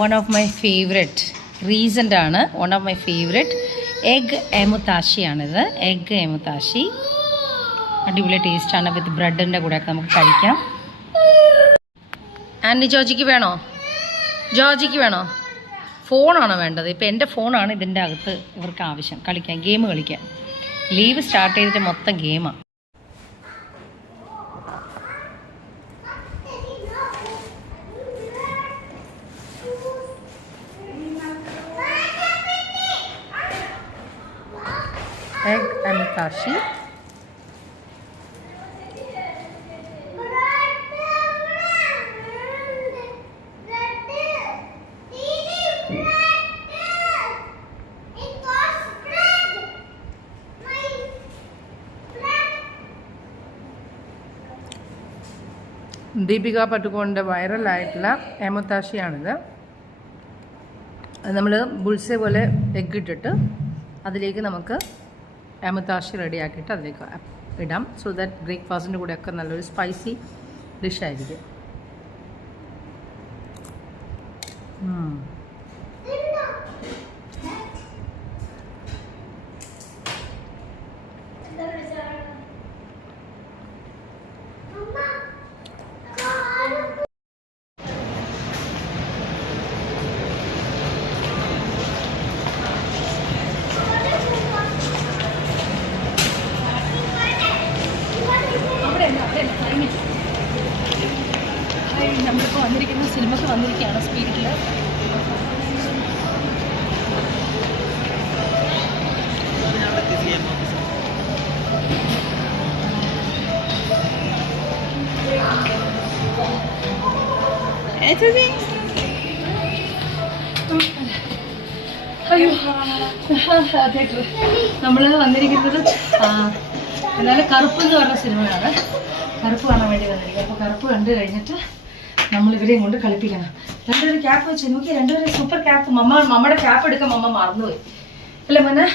One of my favourite recent ആണ്. One of my favourite egg എമുതാഷിയാണിത്. Egg എമുതാഷി അടിപൊളി ടേസ്റ്റാണ്. വിത്ത് ബ്രെഡിൻ്റെ കൂടെയൊക്കെ നമുക്ക് കഴിക്കാം. ആൻറ്റി ജോജിക്ക് വേണോ? ജോജിക്ക് വേണോ? ഫോണാണോ വേണ്ടത്? ഇപ്പോൾ എൻ്റെ ഫോണാണ് ഇതിൻ്റെ അകത്ത് ഇവർക്ക് ആവശ്യം. കളിക്കാൻ, ഗെയിം കളിക്കാൻ. ലീവ് സ്റ്റാർട്ട് ചെയ്തിട്ട് മൊത്തം ഗെയിമാണ്. എഗ് എമുതാഷി ദീപിക പട്ടുകോണിൻ്റെ വൈറലായിട്ടുള്ള എമുതാഷിയാണിത്. നമ്മൾ ബുൾസെ പോലെ എഗ് ഇട്ടിട്ട് അതിലേക്ക് നമുക്ക് എമുതാഷി റെഡിയാക്കിയിട്ട് അതിലേക്ക് ഇടാം. സോ ദാറ്റ് ബ്രേക്ക്ഫാസ്റ്റിൻ്റെ കൂടെയൊക്കെ നല്ലൊരു സ്പൈസി ഡിഷായിരിക്കും. നമ്മളിപ്പോൾ വന്നിരിക്കുന്ന സിനിമയ്ക്ക് വന്നിരിക്കുകയാണ് സ്പീഡിൽ. നമ്മൾ വന്നിരിക്കുന്നത് എന്നാലും കറുപ്പ് എന്ന് പറഞ്ഞ സിനിമയാണ്. കറുപ്പ് കാണാൻ വേണ്ടി വന്നിരിക്കുക. അപ്പോൾ കറുപ്പ് കണ്ടു കഴിഞ്ഞിട്ട് നമ്മൾ ഇവരെയും കൊണ്ട് കളിപ്പിക്കണം. രണ്ടുപേരും ക്യാപ്പ് വെച്ച് നോക്കി. രണ്ടുപേരും സൂപ്പർ ക്യാപ്പ്. മമ്മയുടെ ക്യാപ്പ് എടുക്കാൻ മമ്മ മറന്നുപോയി അല്ലേ മോനെ?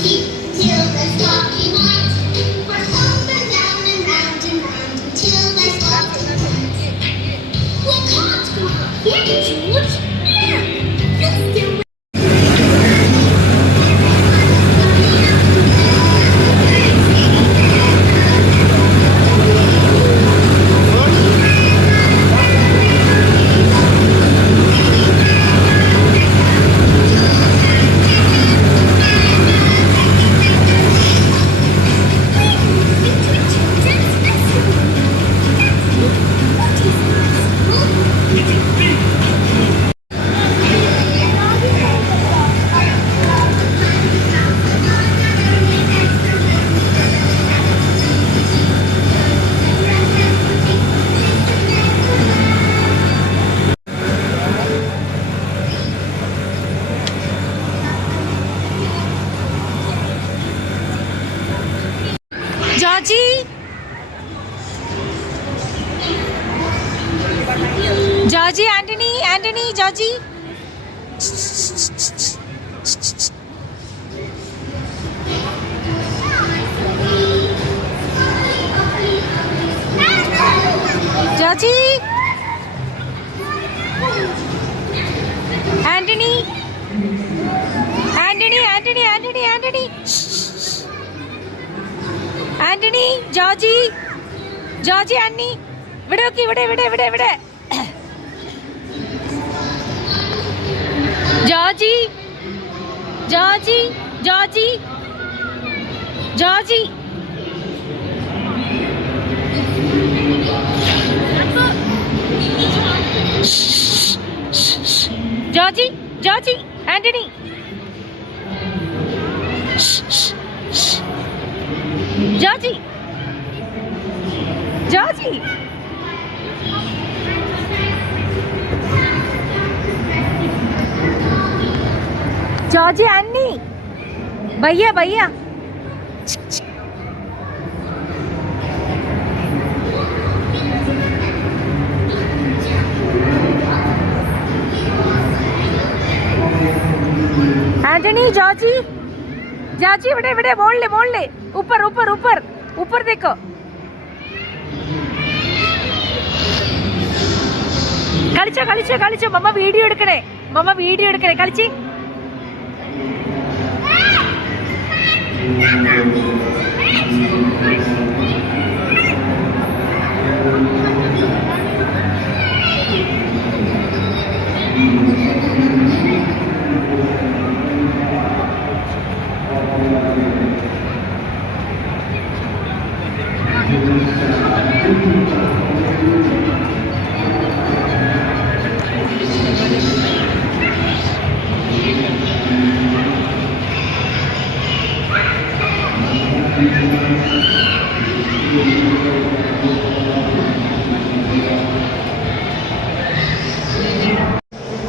Keep Georgie, Antony, Antony, Georgie. Georgie, Antony, Antony, Antony, Antony, Antony, Antony, Georgie, Georgie, Antony, ഇവിടെ നോക്കി, ഇവിടെ ഇവിടെ ഇവിടെ ഇവിടെ. Georgie, Georgie, Georgie, Georgie. Georgie, Georgie, Antony. Georgie, Georgie. Georgie, Annie, भैया भैया. एंटनी, जॉर्जी, जॉर्जी, बड़े बड़े बोल ले, ऊपर ऊपर ऊपर ऊपर देखो. കളിച്ചോ കളിച്ചോ കളിച്ചോ. മമ്മ വീഡിയോ എടുക്കണേ, മമ്മ വീഡിയോ എടുക്കണേ. കളിച്ച്.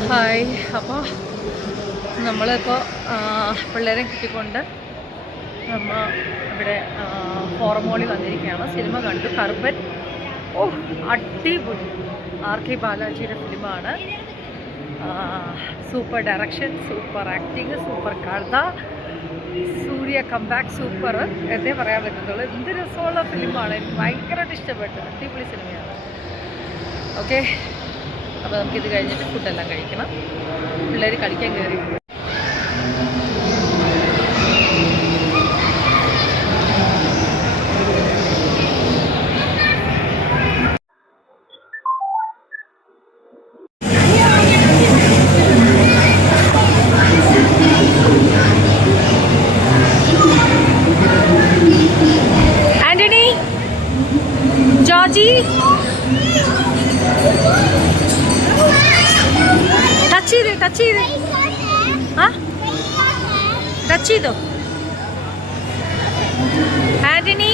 ഹായ്. അപ്പോൾ നമ്മളിപ്പോൾ പിള്ളേരെ കിട്ടിക്കൊണ്ട് നമ്മൾ ഇവിടെ ഫോറം മോളിൽ വന്നിരിക്കുകയാണ്. സിനിമ കണ്ടു, കറുപ്പൻ. ഓ, അടിപൊളി. ആർ കെ ബാലാജിയുടെ ഫിലിമാണ്. Super direction, super acting, super കഥ, സൂര്യ കംബാക്ക് സൂപ്പർ എന്നേ പറയാൻ പറ്റത്തുള്ളൂ. എന്ത് രസമുള്ള ഫിലിമാണ്. എനിക്ക് ഭയങ്കരമായിട്ട് ഇഷ്ടപ്പെട്ടു. അടിപൊളി സിനിമയാണ്. ഓക്കെ, അപ്പോൾ നമുക്കിത് കഴിഞ്ഞിട്ട് ഫുഡെല്ലാം കഴിക്കണം. പിള്ളേർ കളിക്കാൻ കയറി. ആന്റണി, ജോർജി, ടച്ച് ചെയ്ത് ആ ടച്ച് ചെയ്തോ. ആന്റണി,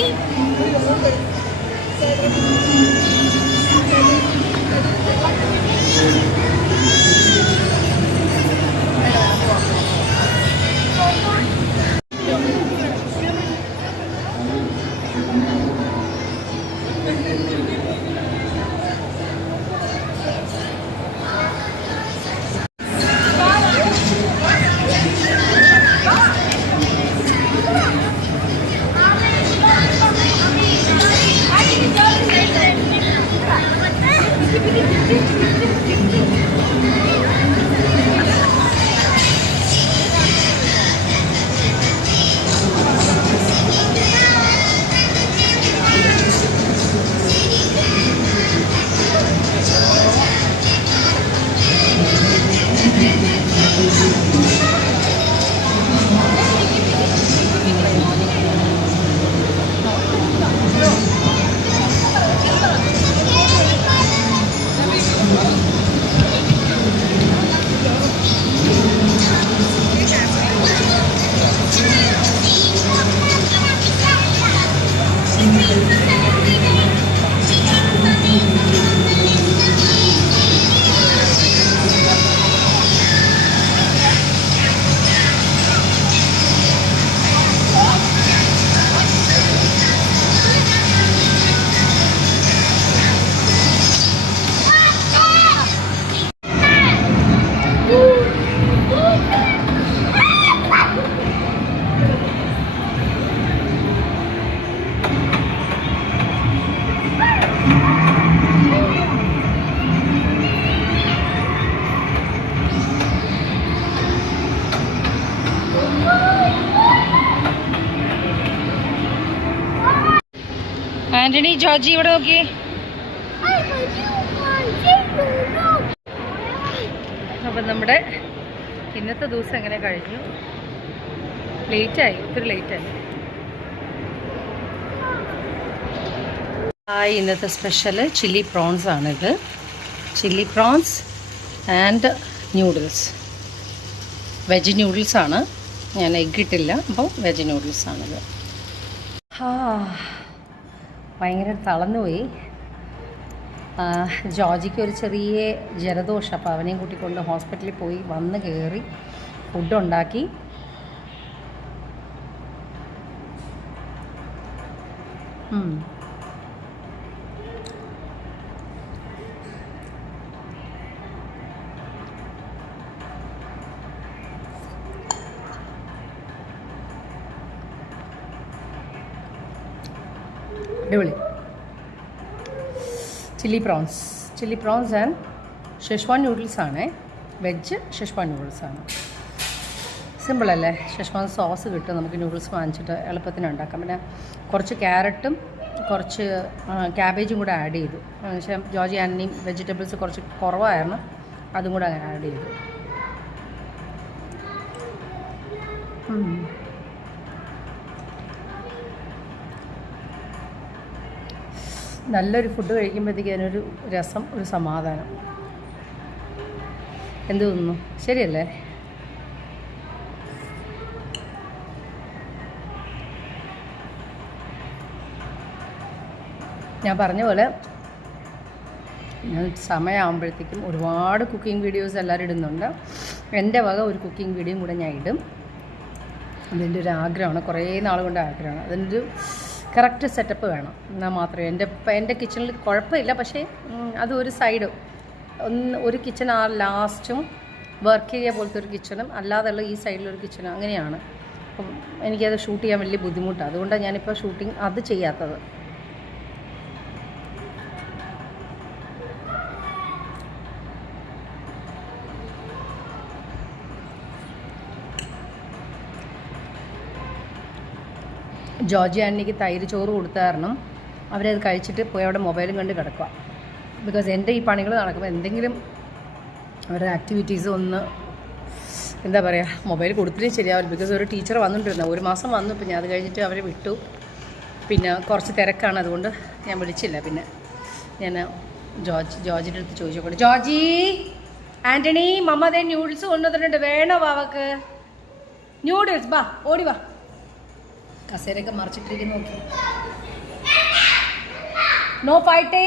ജോർജി ഇവിടെ നോക്കി. അപ്പം നമ്മുടെ ഇന്നത്തെ ദിവസം എങ്ങനെ കഴിഞ്ഞു? ലേറ്റായി, ഒത്തിരി ലേറ്റായി. ഇന്നത്തെ സ്പെഷ്യൽ ചില്ലി പ്രോൺസ് ആണിത്. Chilli prawns and noodles, veg ന്യൂഡിൽസാണ്. ഞാൻ എഗ് ഇട്ടില്ല, അപ്പോൾ വെജ് ന്യൂഡിൽസാണിത്. ഭയങ്കര തളർന്നുപോയി. ജോർജിക്ക് ഒരു ചെറിയ ജലദോഷം, അപ്പോൾ അവനെയും കൂട്ടിക്കൊണ്ട് ഹോസ്പിറ്റലിൽ പോയി വന്ന് കയറി ഫുഡ് ഉണ്ടാക്കി. അടിപൊളി. ചില്ലി പ്രോൺസ് ആൻഡ് ഷെഷ്വാൻ നൂഡിൽസാണ്. വെജ് ഷെഷ്വാൻ നൂഡിൽസാണ്. സിമ്പിളല്ലേ? ഷെഷ്വാൻ സോസ് കിട്ടും, നമുക്ക് നൂഡിൽസ് വാങ്ങിച്ചിട്ട് എളുപ്പത്തിന് ഉണ്ടാക്കാം. പിന്നെ കുറച്ച് ക്യാരറ്റും കുറച്ച് ക്യാബേജും കൂടെ ആഡ് ചെയ്തു. പക്ഷേ ജോർജി ആൻ്റണിയും വെജിറ്റബിൾസ് കുറച്ച് കുറവായിരുന്നു, അതും കൂടെ അങ്ങനെ ആഡ് ചെയ്തു. നല്ലൊരു ഫുഡ് കഴിക്കുമ്പോഴത്തേക്ക് അതിനൊരു രസം, ഒരു സമാധാനം. എന്ത് തോന്നുന്നു? ശരിയല്ലേ? ഞാൻ പറഞ്ഞ പോലെ സമയമാകുമ്പോഴത്തേക്കും ഒരുപാട് കുക്കിംഗ് വീഡിയോസ് എല്ലാവരും ഇടുന്നുണ്ട്. എൻ്റെ വക ഒരു കുക്കിംഗ് വീഡിയോയും കൂടെ ഞാൻ ഇടും. അതിൻ്റെ ഒരു ആഗ്രഹമാണ്, കുറേ നാൾ കൊണ്ട് ആഗ്രഹമാണ്. അതിൻ്റെ ഒരു കറക്റ്റ് സെറ്റപ്പ് വേണം, എന്നാൽ മാത്രമേ. എൻ്റെ കിച്ചണിൽ കുഴപ്പമില്ല, പക്ഷേ അത് ഒരു സൈഡ് ഒരു കിച്ചൺ ആ ലാസ്റ്റും വർക്ക് ഏരിയ പോലത്തെ ഒരു കിച്ചണും അല്ലാതെയുള്ള ഈ സൈഡിലൊരു കിച്ചണും അങ്ങനെയാണ്. അപ്പം എനിക്കത് ഷൂട്ട് ചെയ്യാൻ വലിയ ബുദ്ധിമുട്ടാണ്. അതുകൊണ്ടാണ് ഞാനിപ്പോൾ ഷൂട്ടിങ് അത് ചെയ്യാത്തത്. ജോർജി ആൻ്റിക്ക് തൈര് ചോറ് കൊടുത്ത കാരണം അവരത് കഴിച്ചിട്ട് പോയി അവിടെ മൊബൈലും കണ്ട് കിടക്കുക. ബിക്കോസ് എൻ്റെ ഈ പണികൾ നടക്കുമ്പോൾ എന്തെങ്കിലും അവരുടെ ആക്ടിവിറ്റീസ് ഒന്ന് എന്താ പറയുക, മൊബൈൽ കൊടുത്തിട്ടേ ശരിയാവില്ല. ബിക്കോസ് ഒരു ടീച്ചർ വന്നിട്ടിരുന്നു, 1 മാസം വന്നു. പിന്നെ അത് കഴിഞ്ഞിട്ട് അവരെ വിട്ടു. പിന്നെ കുറച്ച് തിരക്കാണ്, അതുകൊണ്ട് ഞാൻ വിളിച്ചില്ല. പിന്നെ ഞാൻ ജോർജിൻ്റെ അടുത്ത് ചോദിച്ചോട്ടെ, ജോർജി ആൻ്റണി മമ്മ അതേ ന്യൂഡിൽസ് കൊണ്ടുവന്നിട്ടുണ്ട്, വേണോ വാവക്ക് ന്യൂഡിൽസ്? ബാ ഓടി വാ. കസേരയൊക്കെ മറിച്ചിട്ടിരിക്കുന്നു, നോക്കി. നോ ഫൈറ്റേ.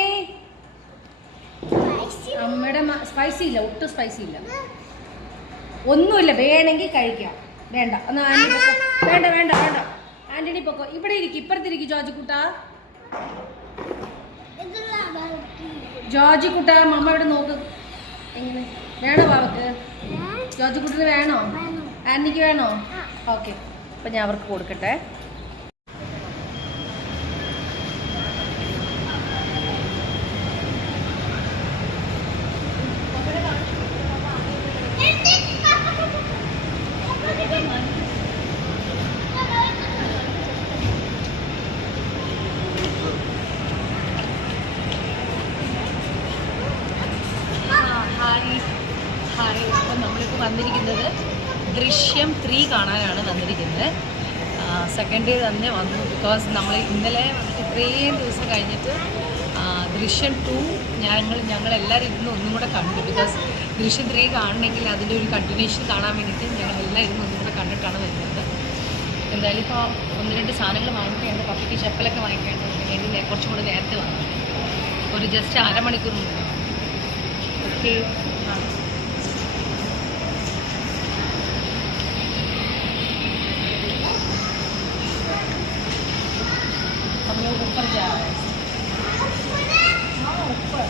അമ്മയുടെ സ്പൈസി ഇല്ല, ഒട്ടും സ്പൈസി ഇല്ല, ഒന്നുമില്ല. വേണമെങ്കിൽ കഴിക്കാം. വേണ്ട എന്നാ ആൻ്റണി പൊക്കോ. വേണ്ട വേണ്ട വേണ്ട, ആൻ്റണി പൊക്കോ. ഇവിടെ ഇരിക്കും, ഇപ്പുറത്തിരിക്കും ജോർജി കുട്ടാ. ജോർജി കുട്ടാ, മമ്മ ഇവിടെ നോക്ക്. എങ്ങനെ വേണോ വാവക്ക്? ജോർജി കുട്ടിന് വേണോ? ആൻ്റണിക്ക് വേണോ? ഓക്കെ, അപ്പം ഞാൻ അവർക്ക് കൊടുക്കട്ടെ. ഹായ്. അപ്പം നമ്മളിപ്പോൾ വന്നിരിക്കുന്നത് ദൃശ്യം 3 കാണാനാണ് വന്നിരിക്കുന്നത്. സെക്കൻഡ് ഡേ തന്നെ വന്നു. ബിക്കോസ് നമ്മൾ ഇന്നലെ ഇത്രയും ദിവസം കഴിഞ്ഞിട്ട് ദൃശ്യം 2 ഞങ്ങളെല്ലാവരും ഇരുന്ന് ഒന്നും കൂടെ കണ്ടു. ബിക്കോസ് ദൃശ്യം 3 കാണണമെങ്കിൽ അതിൻ്റെ ഒരു കണ്ടിന്യൂഷൻ കാണാൻ വേണ്ടിയിട്ട് ഞങ്ങളെല്ലാം ഇരുന്ന് ഒന്നും കൂടെ കണ്ടിട്ടാണ് വരുന്നത്. എന്തായാലും ഇപ്പോൾ 1-2 സാധനങ്ങൾ വാങ്ങിക്കേണ്ട, പപ്പയ്ക്ക് ചെപ്പലൊക്കെ വാങ്ങിക്കേണ്ടത് വേണ്ടി കുറച്ചും കൂടെ നേരത്തെ വന്നു. ഒരു ജസ്റ്റ് അരമണിക്കൂർ മുമ്പ്. ഓക്കെ, हम लोग ऊपर जा रहे हैं. हाँ ऊपर.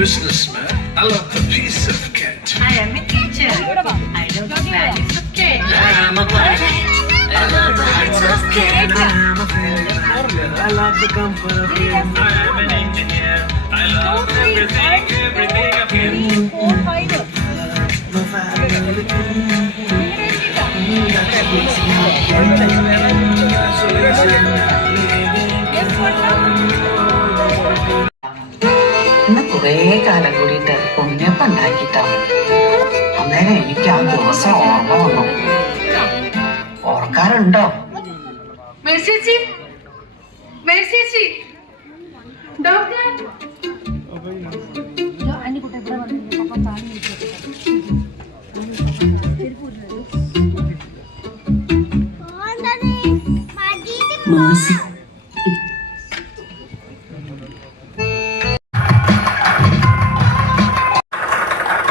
Businessman. I love the piece of Kent. I am a teacher. I know the values of Kent. I'm a pilot. I love the heights of Kent. I'm a failure. I love the comfort of Kent. I am an engineer. I love everything of Kent. My family. ഇന്ന് കുറേ കാലം കൂടിയിട്ട് ഉണ്ണിയപ്പം ഉണ്ടാക്കിയിട്ടാണ്. അന്നേരം എനിക്ക് ആ ദിവസം ഓർമ്മ വന്നു. ഓർക്കാറുണ്ടോ?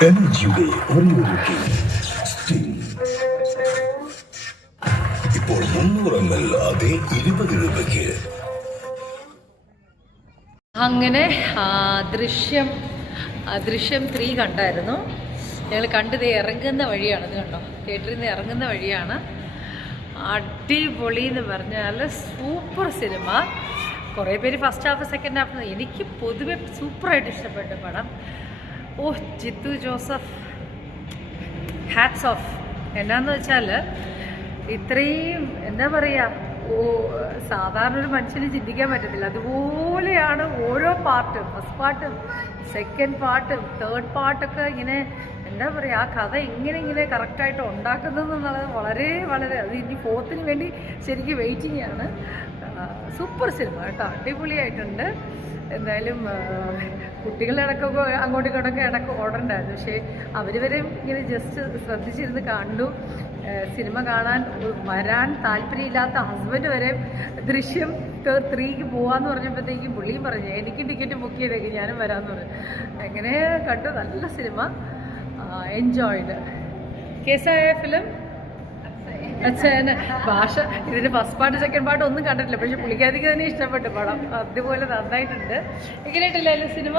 എനർജിയുടെ ഒരേ സ്റ്റിംഗ് ഇപ്പോൾ 300 ml അതേ 20 രൂപയ്ക്ക്. അങ്ങനെ ദൃശ്യം 3 കണ്ടായിരുന്നു. ഞങ്ങൾ കണ്ടത് ഇറങ്ങുന്ന വഴിയാണ്. ഇത് കണ്ടോ, തിയേറ്ററിൽ നിന്ന് ഇറങ്ങുന്ന വഴിയാണ്. അടിപൊളി എന്ന് പറഞ്ഞാൽ സൂപ്പർ സിനിമ. കുറേ പേര് ഫസ്റ്റ് ഹാഫ് സെക്കൻഡ് ഹാഫ്. എനിക്ക് പൊതുവെ സൂപ്പറായിട്ട് ഇഷ്ടപ്പെട്ട പടം. Jeethu Joseph, hats off. എന്നാന്ന് വെച്ചാൽ ഇത്രയും എന്താ പറയുക, സാധാരണ ഒരു മനുഷ്യന് ചിന്തിക്കാൻ പറ്റത്തില്ല. അതുപോലെയാണ് ഓരോ പാർട്ടും, ഫസ്റ്റ് പാർട്ടും സെക്കൻഡ് പാർട്ടും തേർഡ് പാർട്ടൊക്കെ ഇങ്ങനെ എന്താ പറയുക, ആ കഥ ഇങ്ങനെ കറക്റ്റായിട്ട് ഉണ്ടാക്കുന്നതെന്നുള്ളത് വളരെ അത് ഇനി ഫോർത്തിന് വേണ്ടി ശരിക്കും വെയിറ്റിംഗ് ആണ്. സൂപ്പർ സിനിമ കേട്ടോ, അടിപൊളിയായിട്ടുണ്ട്. എന്തായാലും കുട്ടികളുടെ ഇടയ്ക്കൊക്കെ അങ്ങോട്ടും ഇങ്ങോട്ടൊക്കെ ഇടയ്ക്ക് ഓടണ്ടായിരുന്നു. പക്ഷേ അവർ വരെയും ഇങ്ങനെ ജസ്റ്റ് ശ്രദ്ധിച്ചിരുന്ന് കണ്ടു. സിനിമ കാണാൻ വരാൻ താല്പര്യമില്ലാത്ത ഹസ്ബൻഡ് വരെ ദൃശ്യം 3ക്ക് പോകാമെന്ന് പറഞ്ഞപ്പോഴത്തേക്കും പുള്ളിയും പറഞ്ഞു എനിക്ക് ടിക്കറ്റ് ബുക്ക് ചെയ്തേക്ക്, ഞാനും വരാമെന്ന് പറഞ്ഞു. അങ്ങനെ കണ്ടു. നല്ല സിനിമ, എൻജോയ്ഡ്. കേസായ ഫിലിം അച്ഛന് ഭാഷ ഇതിൻ്റെ ഫസ്റ്റ് പാർട്ട് സെക്കൻഡ് പാർട്ട് ഒന്നും കണ്ടിട്ടില്ല, പക്ഷെ പുള്ളിക്കാരിക്ക് തന്നെ ഇഷ്ടപ്പെട്ടു പടം. അതുപോലെ നന്നായിട്ടുണ്ട്. എങ്ങനെയായിട്ടില്ലല്ലോ സിനിമ?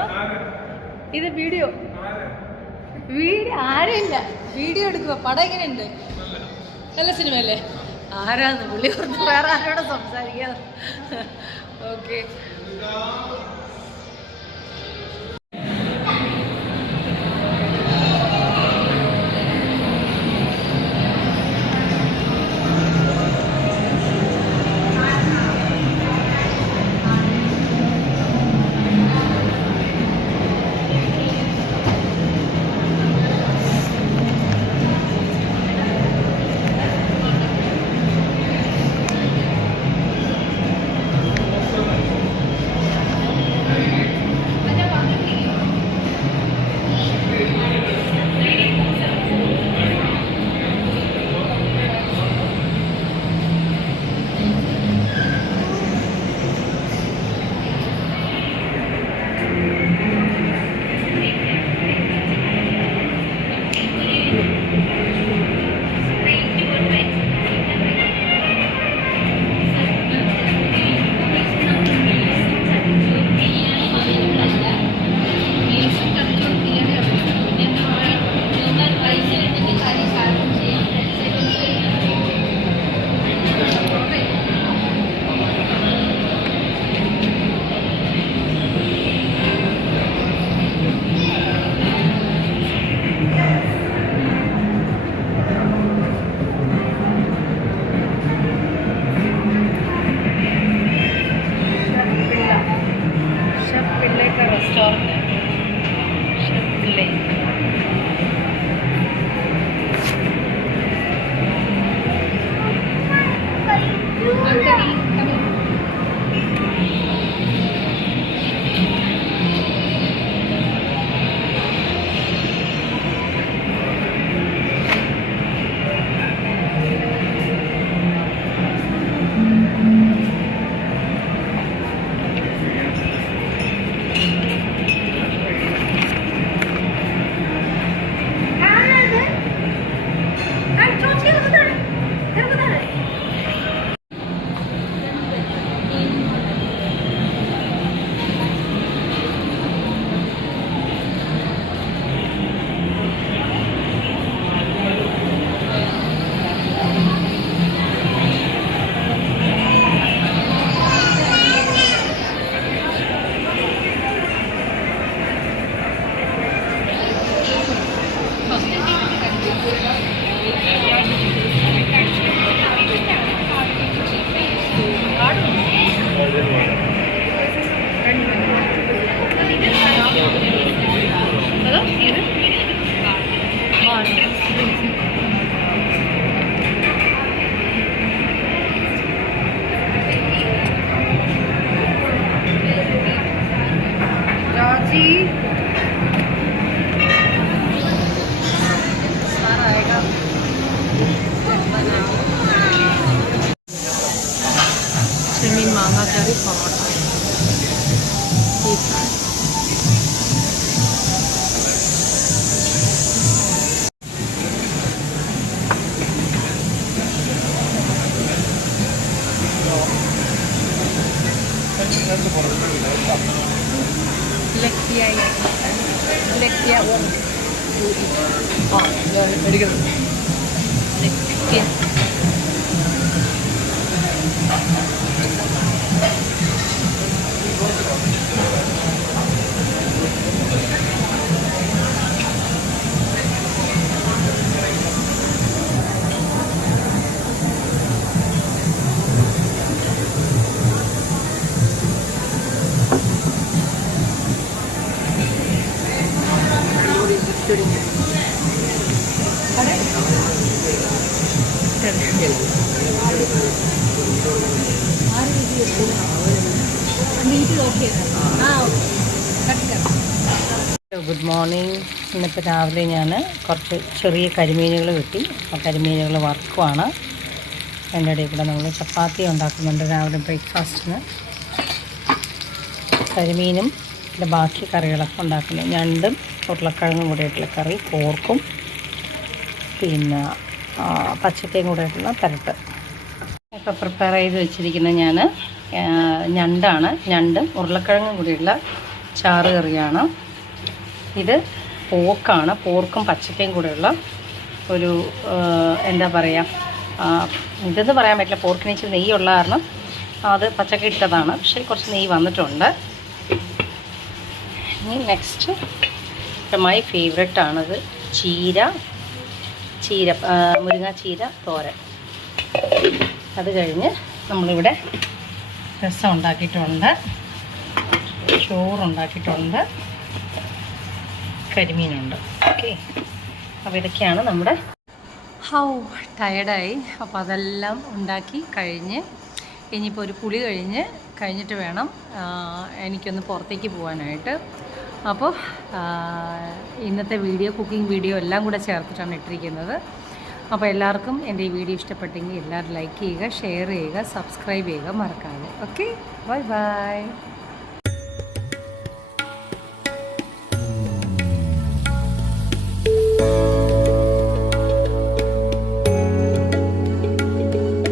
ഇത് വീഡിയോ ആരുമില്ല, വീഡിയോ എടുക്കുക. പടം എങ്ങനെയുണ്ട്? നല്ല സിനിമയല്ലേ? ആരാന്ന് പുള്ളി ഓർത്ത് വേറെ ആരോടെ സംസാരിക്കാം. ഓക്കെ, जी सारा आएगा। जमीन मांगा करी परोठा ഗുഡ് മോർണിംഗ്. ഇന്നിപ്പോൾ രാവിലെ ഞാൻ കുറച്ച് ചെറിയ കരിമീനുകൾ കിട്ടി. അപ്പോൾ കരിമീനുകൾ വറുക്കുവാണ്. അതിൻ്റെ ഇടയിൽ കൂടെ നമ്മൾ ചപ്പാത്തി ഉണ്ടാക്കുന്നുണ്ട് രാവിലെ ബ്രേക്ക്ഫാസ്റ്റിന്. കരിമീനും ഇതിൻ്റെ ബാക്കി കറികളൊക്കെ ഉണ്ടാക്കുന്നു. ഞണ്ടും ഉരുളക്കിഴങ്ങും കൂടിയിട്ടുള്ള കറി, പോർക്കും പിന്നെ പച്ചക്കയും കൂടിയിട്ടുള്ള തരട്ട്. ഇപ്പോൾ പ്രിപ്പയർ ചെയ്ത് വെച്ചിരിക്കുന്ന ഞാൻ ഞണ്ടാണ്. ഞണ്ടും ഉരുളക്കിഴങ്ങും കൂടിയുള്ള ചാറ് കറിയാണ്. ഇത് പോർക്കാണ്. പോർക്കും പച്ചക്കയും കൂടെയുള്ള ഒരു എന്താ പറയുക, ഇതെന്ന് പറയാൻ പറ്റില്ല. പോർക്കിന് ഇച്ചിരി നെയ്യുള്ള കാരണം അത് പച്ചക്ക ഇട്ടതാണ്, പക്ഷേ കുറച്ച് നെയ്യ് വന്നിട്ടുണ്ട്. ഇനി നെക്സ്റ്റ് മൈ ഫേവറേറ്റാണത് മുരിങ്ങ ചീര തോരൻ. അത് കഴിഞ്ഞ് നമ്മളിവിടെ രസം ഉണ്ടാക്കിയിട്ടുണ്ട്, ചോറുണ്ടാക്കിയിട്ടുണ്ട്, കരിമീനുണ്ട്. ഓക്കെ, അപ്പോൾ ഇതൊക്കെയാണ് നമ്മുടെ ടയർഡായി. അപ്പോൾ അതെല്ലാം ഉണ്ടാക്കി കഴിഞ്ഞ് ഇനിയിപ്പോൾ ഒരു കുളി കഴിഞ്ഞിട്ട് വേണം എനിക്കൊന്ന് പുറത്തേക്ക് പോകാനായിട്ട്. അപ്പോൾ ഇന്നത്തെ വീഡിയോ, കുക്കിംഗ് വീഡിയോ എല്ലാം കൂടെ ചേർത്തിട്ടാണ് ഇട്ടിരിക്കുന്നത്. അപ്പോൾ എല്ലാവർക്കും എൻ്റെ ഈ വീഡിയോ ഇഷ്ടപ്പെട്ടെങ്കിൽ എല്ലാവരും ലൈക്ക് ചെയ്യുക, ഷെയർ ചെയ്യുക, സബ്സ്ക്രൈബ് ചെയ്യുക മറക്കാതെ. Okay, bye bye.